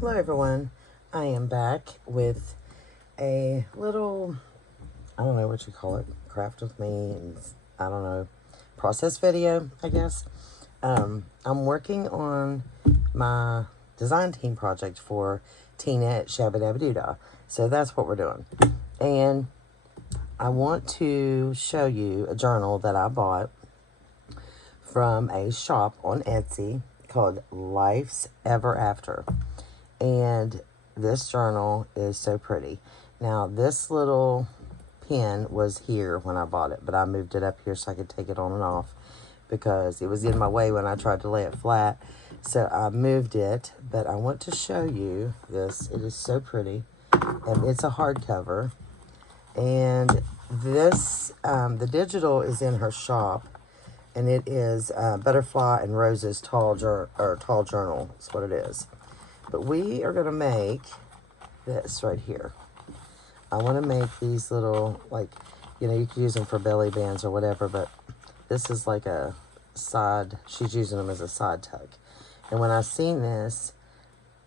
Hello everyone, I am back with a little, I don't know what you call it, craft with me, and I don't know, process video, I guess. I'm working on my design team project for Tina at Shabbydabbydoodah, so that's what we're doing. And I want to show you a journal that I bought from a shop on Etsy called Life's Ever After. And this journal is so pretty. Now, this little pen was here when I bought it, but I moved it up here so I could take it on and off because it was in my way when I tried to lay it flat. So I moved it, but I want to show you this. It is so pretty, and it's a hardcover. And this, the digital is in her shop, and it is Butterfly and Rose's tall journal. That's what it is. But we are going to make this right here. I want to make these little, like, you could use them for belly bands or whatever, but this is like a side, she's using them as a side tuck. And when I seen this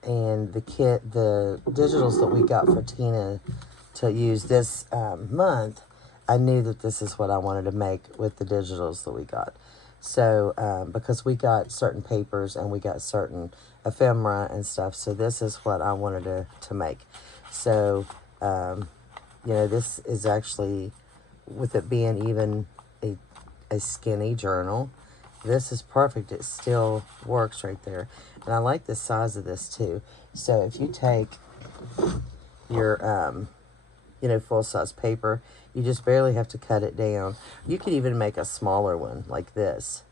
and the digitals that we got for Tina to use this month, I knew that this is what I wanted to make with the digitals that we got. So, because we got certain papers and we got certain ephemera and stuff, so this is what I wanted to make. So, this is actually, with it being even a skinny journal, this is perfect. It still works right there. And I like the size of this too. So if you take your, full-size paper, you just barely have to cut it down. You could even make a smaller one like this,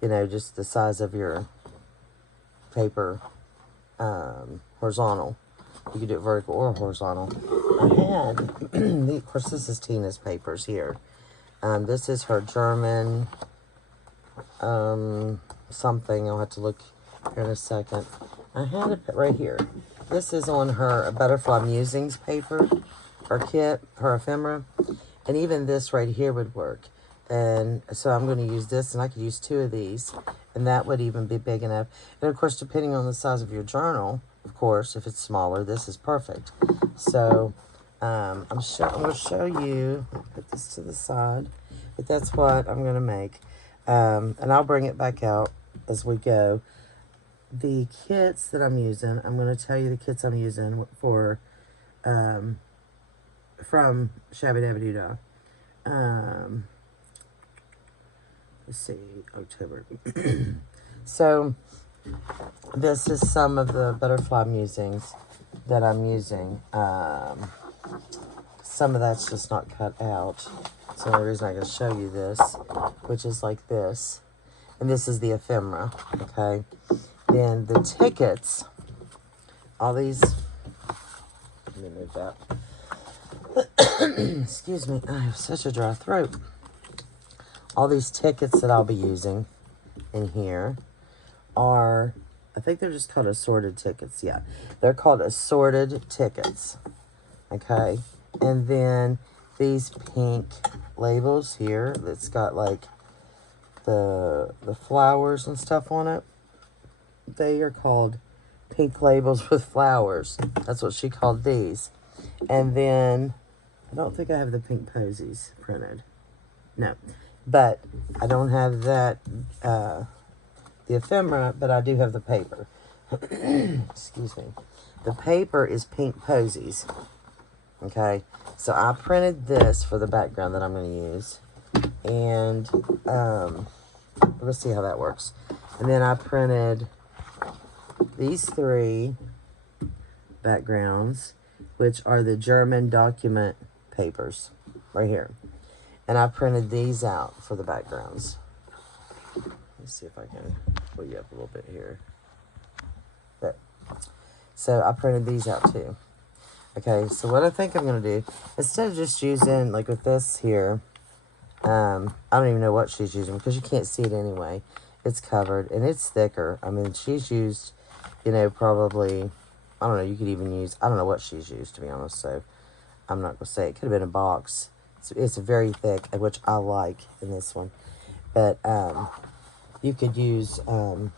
just the size of your paper, horizontal. You could do it vertical or horizontal. I had, of course, this is Tina's papers here. This is her German, something. I'll have to look here in a second. I had it right here. This is on her Butterfly Musings paper, her kit, her ephemera. And even this right here would work. And so I'm going to use this, and I could use 2 of these, and that would even be big enough. And of course, depending on the size of your journal, of course, if it's smaller, this is perfect. So I'm going to show you, put this to the side, but that's what I'm going to make. And I'll bring it back out as we go. The kits that I'm using, I'm going to tell you the kits I'm using for, from Shabbydabbydoodah. Let's see, October. So, this is some of the Butterfly Musings that I'm using. Some of that's just not cut out. So the only reason I can show you this, which is like this. And this is the ephemera, okay? Then the tickets, all these, let me move that. Excuse me, I have such a dry throat. All these tickets that I'll be using in here are, I think they're just called assorted tickets. Yeah, they're called assorted tickets. Okay, and then these pink labels here that's got like the flowers and stuff on it. They are called pink labels with flowers. That's what she called these. And then I don't think I have the pink posies printed. No. But I don't have that, the ephemera, but I do have the paper. Excuse me. The paper is pink posies. Okay. So I printed this for the background that I'm going to use. And let's see how that works. And then I printed these 3 backgrounds, which are the German document papers right here. And I printed these out for the backgrounds. Let's see if I can pull you up a little bit here. There. So I printed these out too. Okay, so what I think I'm going to do, instead of just using, like with this here, I don't even know what she's using because you can't see it anyway. It's covered and it's thicker. I mean, she's used, probably, I don't know, you could even use, I don't know what she's used, to be honest, so I'm not going to say. It could have been a box. It's very thick, which I like in this one. But you could use a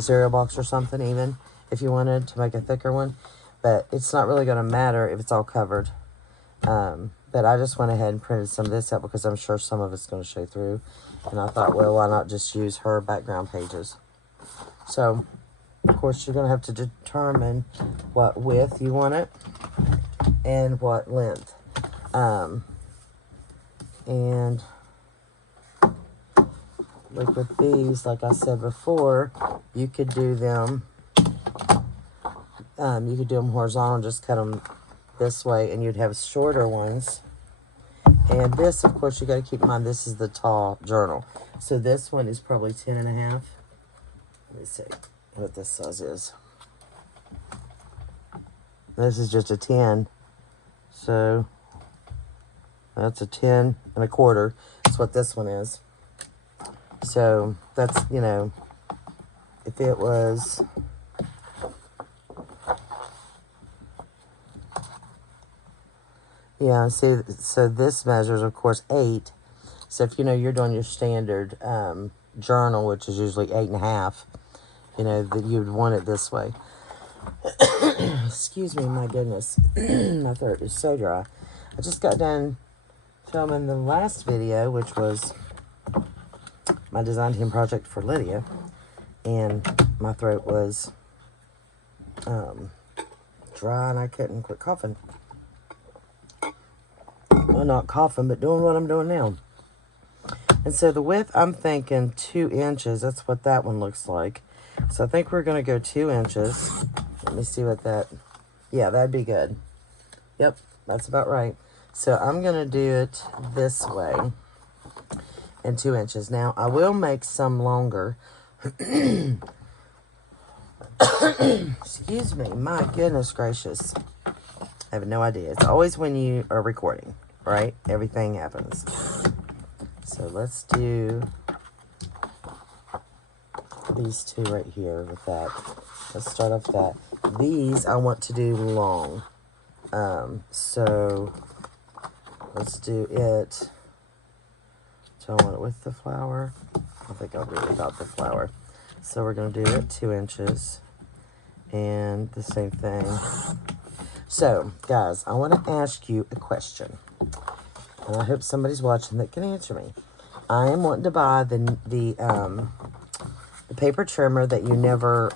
cereal box or something even, if you wanted to make a thicker one. But it's not really going to matter if it's all covered. But I just went ahead and printed some of this out because I'm sure some of it's going to show through. And I thought, well, why not just use her background pages? So, of course, you're going to have to determine what width you want it and what length. And like with these, like I said before, you could do them horizontal, just cut them this way, and you'd have shorter ones. And this, of course, you got to keep in mind, this is the tall journal. So this one is probably 10.5. Let me see what this size is. This is just a 10. So that's a 10.25. That's what this one is. So that's, you know, if it was, yeah, see, so this measures, of course, 8. So if, you know, you're doing your standard journal, which is usually 8.5, you know, that you'd want it this way. Excuse me, my goodness. My throat is so dry. I just got done filming the last video, which was my design team project for Lidia. And my throat was dry and I couldn't quit coughing. Well, not coughing, but doing what I'm doing now. And so the width, I'm thinking 2 inches. That's what that one looks like. So I think we're going to go 2 inches. Let me see what that... Yeah, that'd be good. Yep, that's about right. So I'm going to do it this way. And 2 inches. Now, I will make some longer. Excuse me. My goodness gracious. I have no idea. It's always when you are recording, right? Everything happens. So let's do these 2 right here with that. Let's start off that. These I want to do long. So let's do it. So I want it with the flower. I think I'll do it without the flower. So we're going to do it 2 inches. And the same thing. So, guys, I want to ask you a question. And I hope somebody's watching that can answer me. I am wanting to buy the paper trimmer that you never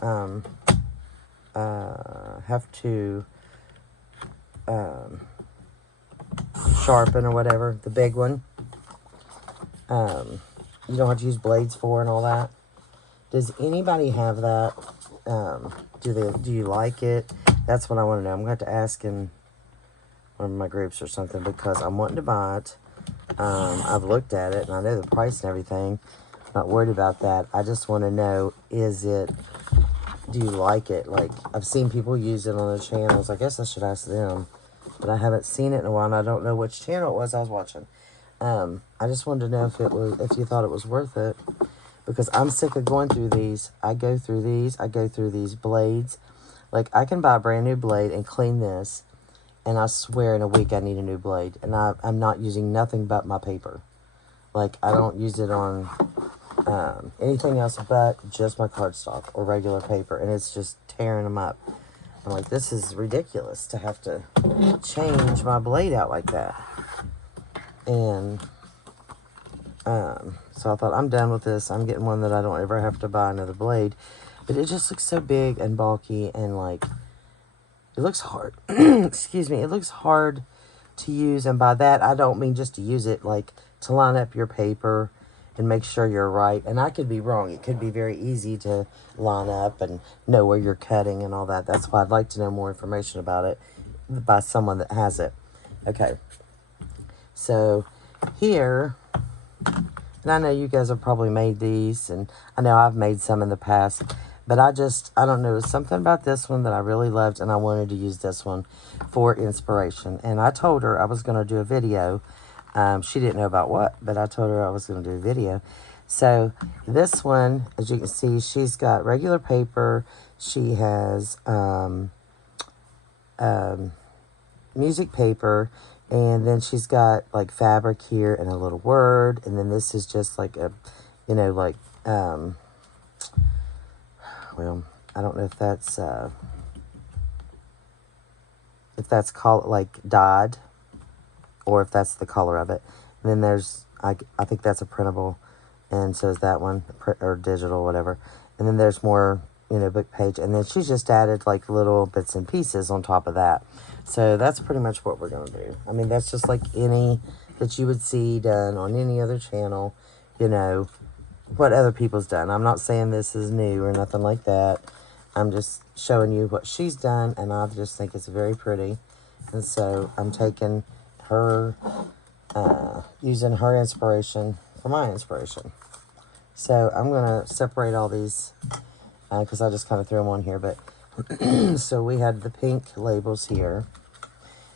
have to sharpen or whatever. The big one. You don't have to use blades for and all that. Does anybody have that? Do you like it? That's what I want to know. I'm going to have to ask in one of my groups or something because I'm wanting to buy it. I've looked at it and I know the price and everything. Not worried about that. I just want to know, do you like it? Like, I've seen people use it on their channels. I guess I should ask them. But I haven't seen it in a while and I don't know which channel it was I was watching. I just wanted to know if you thought it was worth it. Because I'm sick of going through these. I go through these blades. Like, I can buy a brand new blade and clean this. And I swear in a week I need a new blade. And I'm not using nothing but my paper. Like, I don't use it on anything else but just my cardstock or regular paper. And it's just tearing them up. I'm like, this is ridiculous to have to change my blade out like that. And so I thought, I'm done with this. I'm getting one that I don't ever have to buy another blade. But it just looks so big and bulky and like, it looks hard. Excuse me. It looks hard to use. And by that, I don't mean just to use it, like to line up your paper and make sure you're right. And I could be wrong. It could be very easy to line up and know where you're cutting and all that. That's why I'd like to know more information about it by someone that has it. Okay. So here, and I know you guys have probably made these, and I know I've made some in the past, but I don't know, something about this one that I really loved, and I wanted to use this one for inspiration. And I told her I was going to do a video. She didn't know about what, but I told her I was going to do a video. So this one, as you can see, she's got regular paper. She has music paper. And then she's got, like, fabric here and a little word. And then this is just, like, a, you know, like, well, I don't know if that's called like dyed, or if that's the color of it. And then there's, I think that's a printable, and so is that one, or digital, whatever. And then there's more, you know, book page. And then she's just added like little bits and pieces on top of that. So that's pretty much what we're going to do. I mean, that's just like any that you would see done on any other channel, you know, what other people's done. I'm not saying this is new or nothing like that. I'm just showing you what she's done, and I just think it's very pretty. And so I'm taking her, using her inspiration for my inspiration. So I'm going to separate all these, because I just kind of threw them on here. But so we had the pink labels here.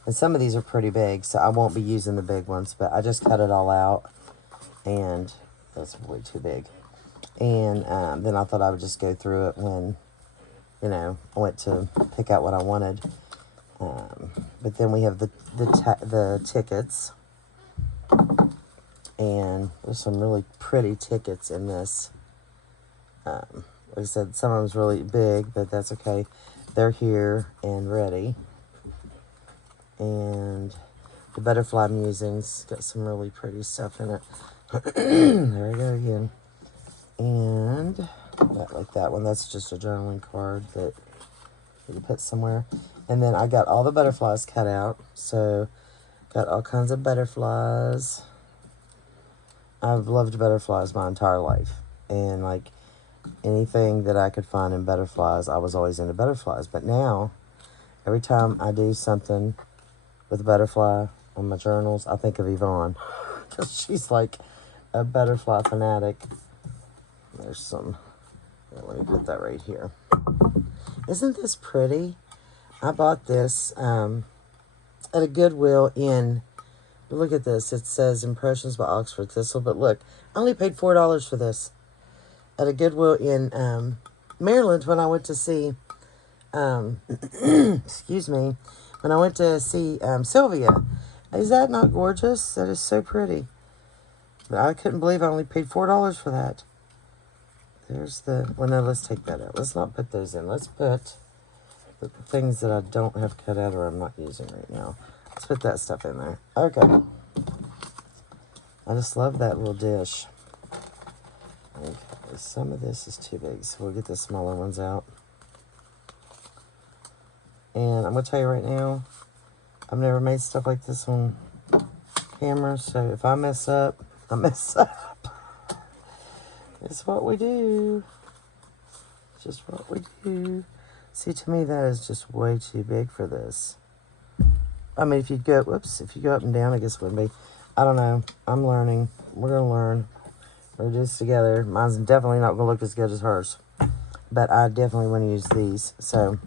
And some of these are pretty big, so I won't be using the big ones. But I just cut it all out, and that's way too big. And then I thought I would just go through it when, you know, I went to pick out what I wanted. But then we have the tickets. And there's some really pretty tickets in this. Like I said, some of them's really big, but that's okay. They're here and ready. And the butterfly musings got some really pretty stuff in it. There we go again. And that, like that one, that's just a journaling card that you can put somewhere. And then I got all the butterflies cut out. So got all kinds of butterflies. I've loved butterflies my entire life. And like anything that I could find in butterflies, I was always into butterflies. But now, every time I do something with a butterfly on my journals, I think of Yvonne. Because she's like a butterfly fanatic. There's some, let me put that right here. Isn't this pretty? I bought this at a Goodwill in, look at this. It says Impressions by Oxford Thistle. But look, I only paid $4 for this at a Goodwill in Maryland when I went to see, excuse me, when I went to see Sylvia. Is that not gorgeous? That is so pretty. But I couldn't believe I only paid $4 for that. There's the, well, no, let's take that out. Let's not put those in. Let's put the things that I don't have cut out or I'm not using right now. Let's put that stuff in there. Okay. I just love that little dish. Okay, some of this is too big, so we'll get the smaller ones out. And I'm going to tell you right now, I've never made stuff like this on camera, so if I mess up, I mess up. It's what we do. It's just what we do. See, to me, that is just way too big for this. I mean, if you go, whoops, if you go up and down, I guess it would be. I don't know. I'm learning. We're going to learn. We're do this together. Mine's definitely not going to look as good as hers. But I definitely want to use these. So,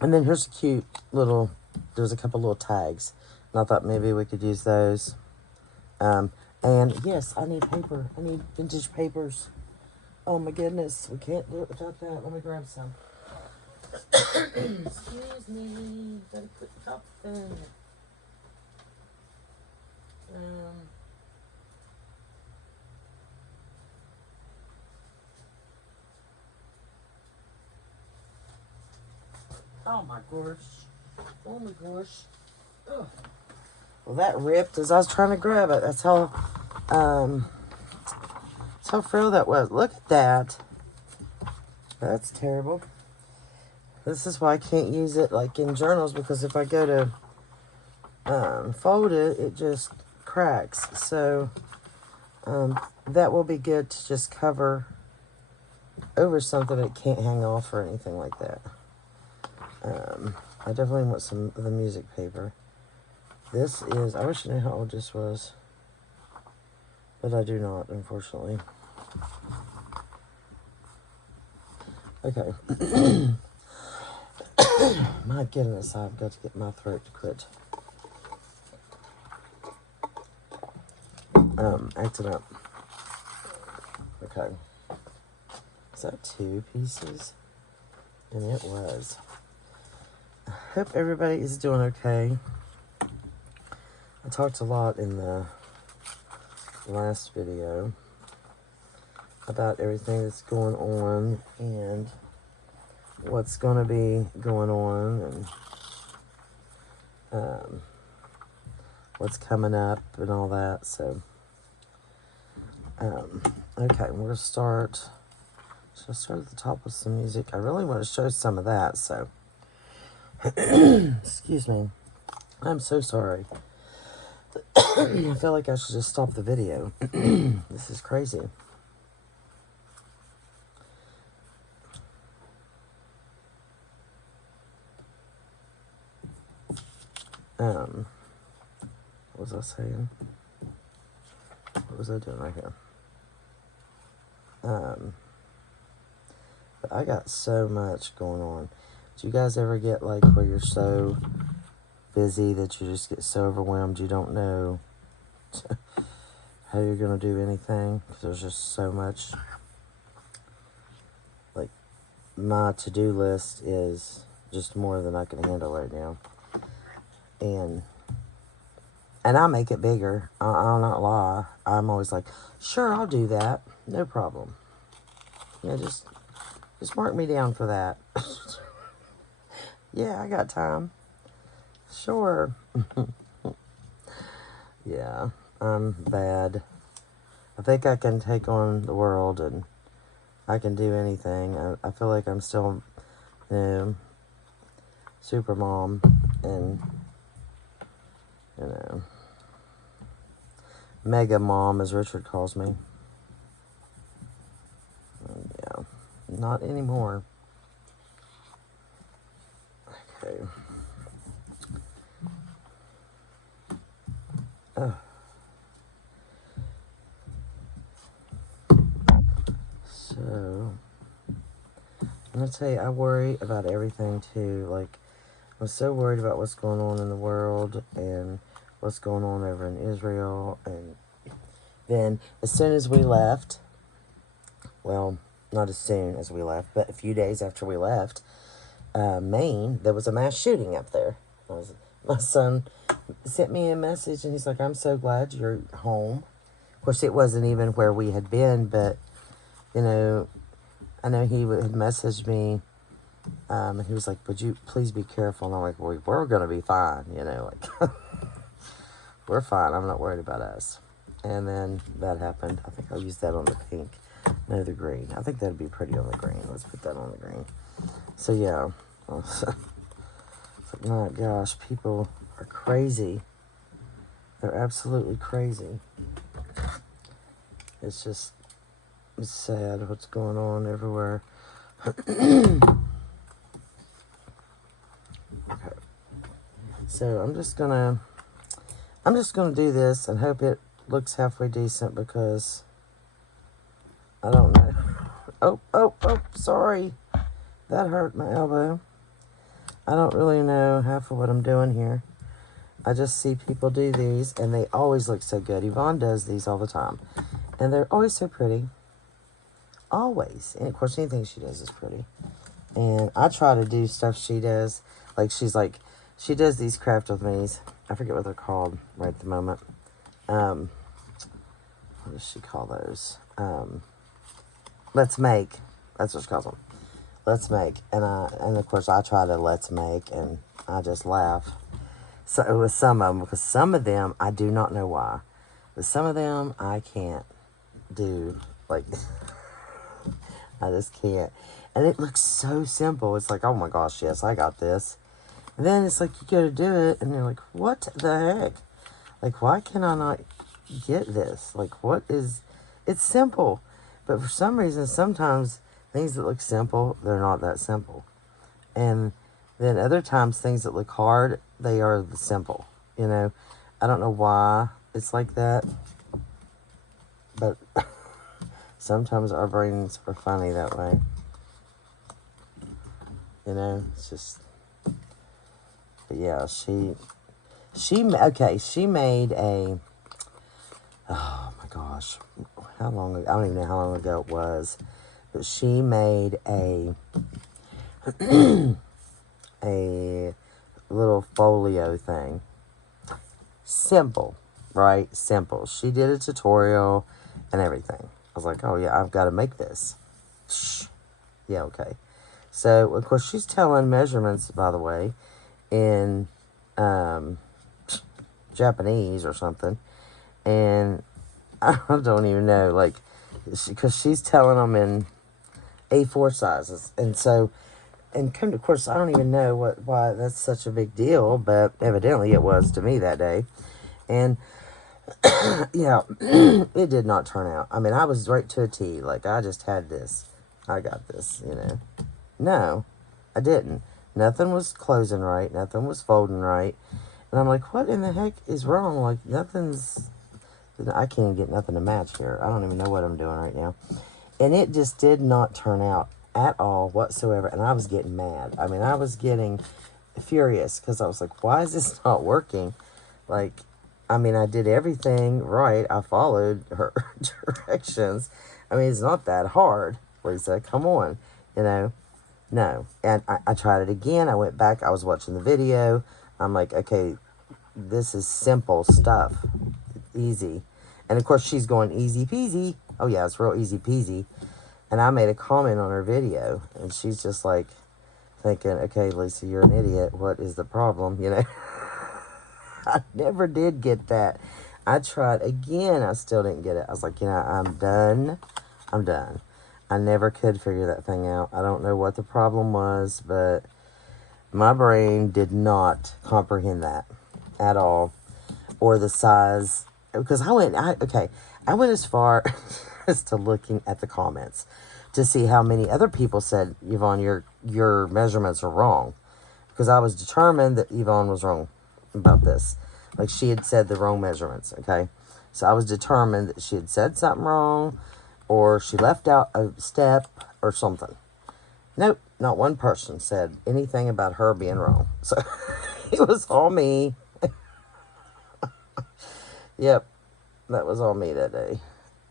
and then here's a cute little, there's a couple little tags. And I thought maybe we could use those. And yes, I need paper. I need vintage papers. Oh my goodness, we can't do it without that. Let me grab some. Excuse me, gotta quit coughing. Oh my gosh. Oh my gosh. Ugh. Well, that ripped as I was trying to grab it. That's how frail that was. Look at that. That's terrible. This is why I can't use it like in journals, because if I go to fold it, it just cracks. So that will be good to just cover over something that can't hang off or anything like that. I definitely want some of the music paper. This is, I wish I knew how old this was, but I do not, unfortunately. Okay. My goodness, I've got to get my throat to quit acting up. Okay. Is that 2 pieces? And it was. I hope everybody is doing okay. I talked a lot in the last video about everything that's going on and what's going to be going on and what's coming up and all that. So, okay, we're going to start. Should I start at the top with some music? I really want to show some of that, so. Excuse me. I'm so sorry. I feel like I should just stop the video. This is crazy. What was I saying? What was I doing right here? But I got so much going on. Do you guys ever get like where you're so busy that you just get so overwhelmed you don't know how you're going to do anything? Because there's just so much. Like, my to-do list is just more than I can handle right now. And I make it bigger. I'll not lie. I'm always like, sure, I'll do that. No problem. Yeah, just mark me down for that. Yeah, I got time. Sure. Yeah, I'm bad. I think I can take on the world and I can do anything. I feel like I'm still, you know, super mom and, you know, mega mom, as Richard calls me. Yeah, not anymore. Okay. Oh. So, I'm going to tell you, I worry about everything too. Like, I'm so worried about what's going on in the world and what's going on over in Israel. And then, as soon as we left, well, not as soon as we left, but a few days after we left, Maine, there was a mass shooting up there. My son sent me a message, and he's like, I'm so glad you're home. Of course, it wasn't even where we had been, but, you know, I know he had messaged me, and he was like, would you please be careful? And I'm like, well, we're going to be fine, you know, like, we're fine. I'm not worried about us. And then that happened. I think I'll use that on the pink. No, the green. I think that'd be pretty on the green. Let's put that on the green. So, yeah. It's like, my gosh, people are crazy. They're absolutely crazy. It's just, it's sad what's going on everywhere. Okay. So, I'm just gonna do this and hope it looks halfway decent because I don't know. Oh, sorry. That hurt my elbow. I don't really know half of what I'm doing here. I just see people do these, and they always look so good. Yvonne does these all the time, and they're always so pretty. Always. And, of course, anything she does is pretty. And I try to do stuff she does. Like, she does these craft with me's. I forget what they're called right at the moment. What does she call those? Let's make. That's what she calls them. Let's make. And of course, I try to let's make, and I just laugh. So with some of them, because some of them, I do not know why. But some of them, I can't do. Like, I just can't. And it looks so simple. It's like, oh my gosh, yes, I got this. And then it's like, you go to do it, and you're like, what the heck? Like, why can I not get this? Like, what is... It's simple. But for some reason, sometimes things that look simple, they're not that simple. And then other times, things that look hard, they are simple. You know? I don't know why it's like that. But sometimes our brains are funny that way. You know? It's just... But yeah, she made a... Oh my gosh. How long ago? I don't even know how long ago it was. But she made a little folio thing. Simple, right? Simple. She did a tutorial and everything. was like, oh yeah, I've got to make this. Shh. Yeah, okay. So, of course, she's telling measurements, by the way, in Japanese or something. And I don't even know, like, because she's telling them in A4 sizes. And so, and come to, of course, I don't even know why that's such a big deal, but evidently it was to me that day. And, yeah, it did not turn out. I mean, I was right to a T. Like, I just had this. I got this, you know. No, I didn't. Nothing was closing right. Nothing was folding right. And I'm like, what in the heck is wrong? Like, nothing's... I can't get nothing to match here. I don't even know what I'm doing right now. And it just did not turn out at all whatsoever. And I was getting mad. I mean, I was getting furious because I was like, why is this not working? Like, I mean, I did everything right. I followed her directions. I mean, it's not that hard. Lisa, come on. You know, no. And I tried it again. I went back. I was watching the video. I'm like, okay, this is simple stuff. Easy. And of course she's going easy peasy. Oh yeah, it's real easy peasy. And I made a comment on her video and she's just like thinking, okay, Lisa, you're an idiot. What is the problem? You know, I never did get that. I tried again. I still didn't get it. I was like, you know, I'm done. I'm done. I never could figure that thing out. I don't know what the problem was, but my brain did not comprehend that at all. Or the size. Because I went as far as to looking at the comments to see how many other people said, Yvonne, your measurements are wrong. Because I was determined that Yvonne was wrong about this. Like, she had said the wrong measurements, okay? So I was determined that she had said something wrong, or she left out a step, or something. Nope, not one person said anything about her being wrong. So it was all me. Yep, that was all me that day.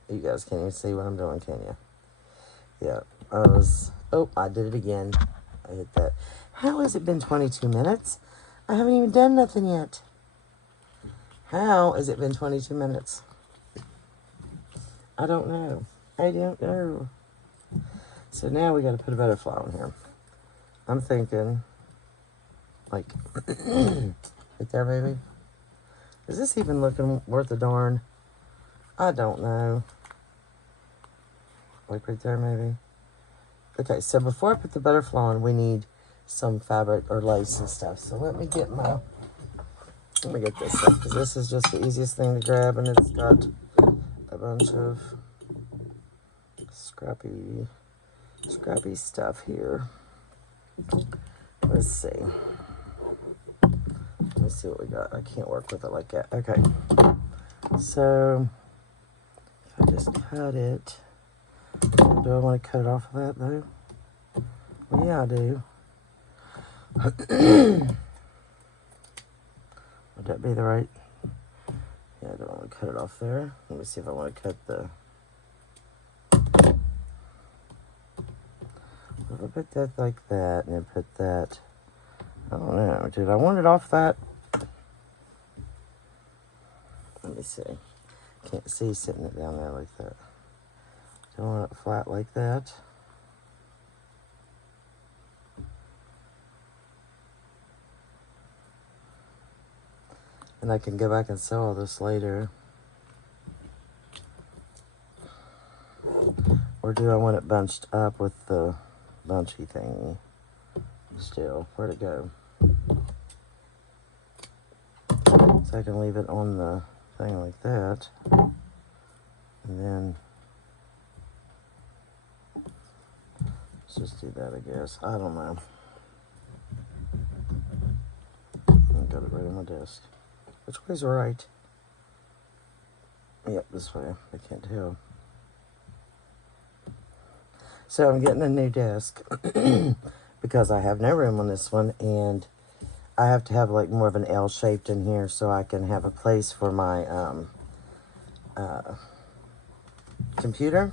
You guys can't even see what I'm doing, can you? Yeah, I did it again. I hit that. How has it been 22 minutes? I haven't even done nothing yet. How has it been 22 minutes? I don't know. I don't know. So now we got to put a butterfly on here. I'm thinking, like, right there, maybe. Is this even looking worth a darn? I don't know. Like right there, maybe. Okay, so before I put the butterfly on, we need some fabric or lace and stuff. So let me get this stuff, because this is just the easiest thing to grab, and it's got a bunch of scrappy stuff here. Let's see. Let's see what we got. I can't work with it like that. Okay. So, if I just cut it. Do I want to cut it off of that, though? Well, yeah, I do. Would that be the right? Yeah, I don't want to cut it off there. Let me see if I want to cut the... If I put that like that, and then put that... I don't know. Did I want it off that? Let me see. Can't see sitting it down there like that. Don't want it flat like that. And I can go back and sew all this later. Or do I want it bunched up with the bunchy thing still? Where'd it go? So I can leave it on the thing like that. And then let's just do that, I guess. I don't know. I got it right on my desk. Which way's right? Yep, this way. I can't tell. So I'm getting a new desk because I have no room on this one, and I have to have like more of an L shaped in here so I can have a place for my computer.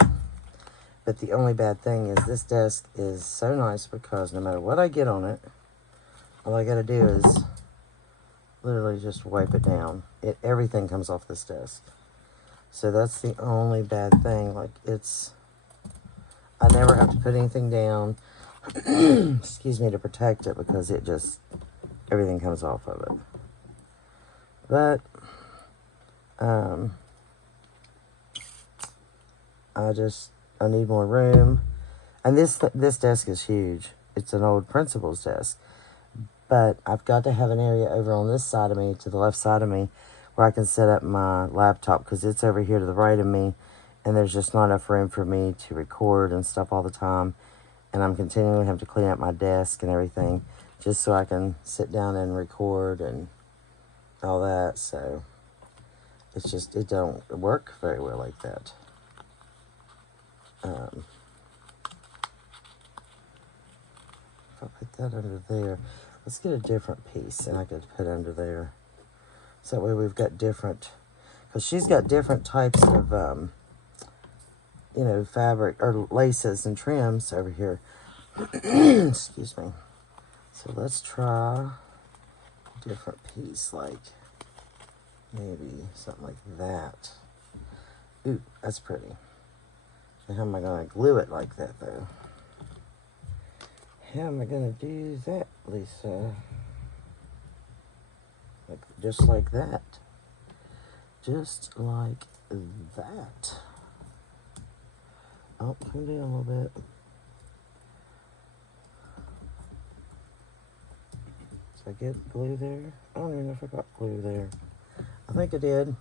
But the only bad thing is this desk is so nice because no matter what I get on it, all I gotta do is literally just wipe it down. Everything comes off this desk. So that's the only bad thing. Like, I never have to put anything down, excuse me, to protect it, because it just, everything comes off of it. But, I need more room. And this desk is huge. It's an old principal's desk. But I've got to have an area over on this side of me, to the left side of me, where I can set up my laptop, because it's over here to the right of me, and there's just not enough room for me to record and stuff all the time. And I'm continually having to clean up my desk and everything, just so I can sit down and record and all that. So it's just, it don't work very well like that. If I put that under there, let's get a different piece, and I could put under there. So that way we've got different, because she's got different types of, you know, fabric or laces and trims over here. Excuse me. So let's try a different piece, like maybe something like that. Ooh, that's pretty. And how am I going to glue it like that, though? How am I going to do that, Lisa? Like, just like that. Just like that. Oh, come down a little bit. Did I get glue there? I don't even know if I got glue there. I think I did.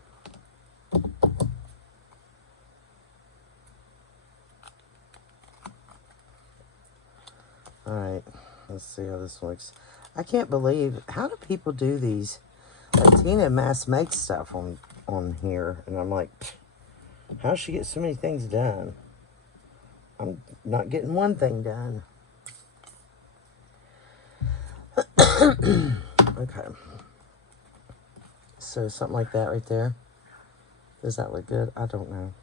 Alright, let's see how this looks. I can't believe, how do people do these? Like, Tina mass makes stuff on here, and I'm like, how does she get so many things done? I'm not getting one thing done. Okay. So something like that right there. Does that look good? I don't know.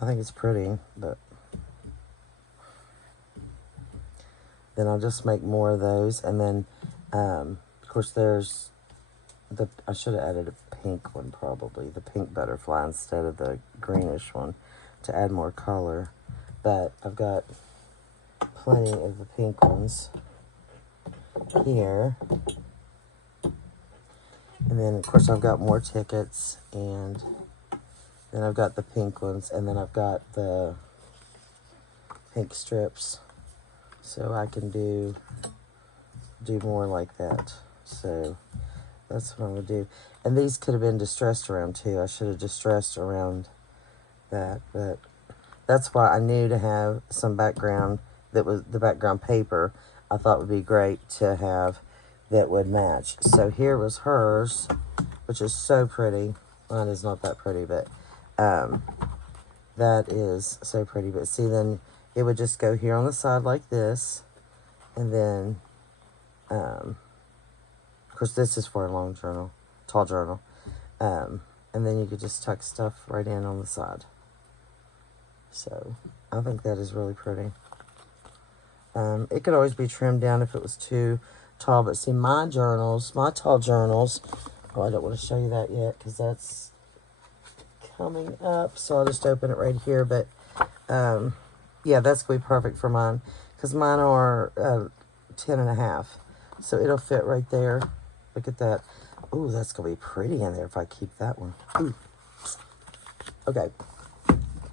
I think it's pretty, but then I'll just make more of those. And then, of course, there's I should have added a pink one, probably. The pink butterfly instead of the greenish one, to add more color. But I've got plenty of the pink ones here. And then, of course, I've got more tickets, and then I've got the pink ones, and then I've got the pink strips, so I can do more like that. So that's what I'm going to do. And these could have been distressed around, too. I should have distressed around that, but that's why I knew to have some background that was the background paper I thought would be great to have that would match. So here was hers, which is so pretty. Mine is not that pretty, but that is so pretty. But see, then it would just go here on the side like this, and then of course this is for a long journal, tall journal, and then you could just tuck stuff right in on the side. So I think that is really pretty. It could always be trimmed down if it was too tall, but see, my tall journals, oh, I don't want to show you that yet because that's coming up, so I'll just open it right here. But yeah, that's going to be perfect for mine, because mine are 10.5, so it'll fit right there. Look at that. Ooh, that's going to be pretty in there if I keep that one. Ooh. Okay,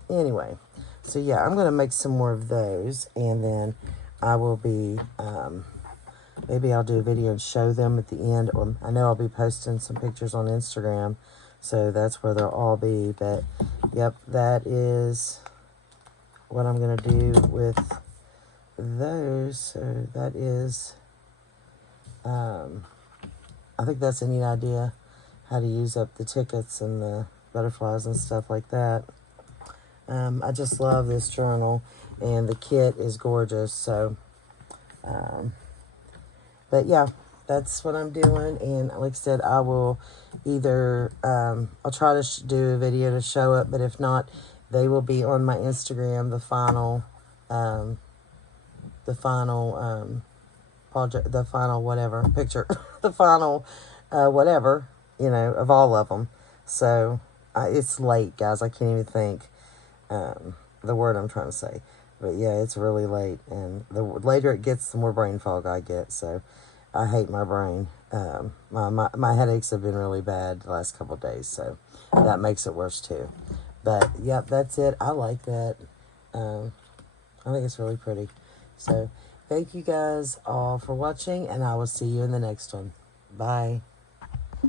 anyway, so yeah, I'm going to make some more of those, and then I will be maybe I'll do a video and show them at the end. I know I'll be posting some pictures on Instagram, so that's where they'll all be. But, yep, that is what I'm going to do with those. So that is, I think that's a neat idea, how to use up the tickets and the butterflies and stuff like that. I just love this journal, and the kit is gorgeous. So, but yeah, that's what I'm doing. And like I said, I will either, I'll try to do a video to show it, but if not, they will be on my Instagram, the final project, the final whatever, picture, the final whatever, you know, of all of them. So It's late, guys. I can't even think the word I'm trying to say. But yeah, it's really late, and the later it gets, the more brain fog I get. So I hate my brain. My headaches have been really bad the last couple of days, so that makes it worse too. But yep, that's it. I like that. I think it's really pretty. So thank you guys all for watching, and I will see you in the next one. Bye.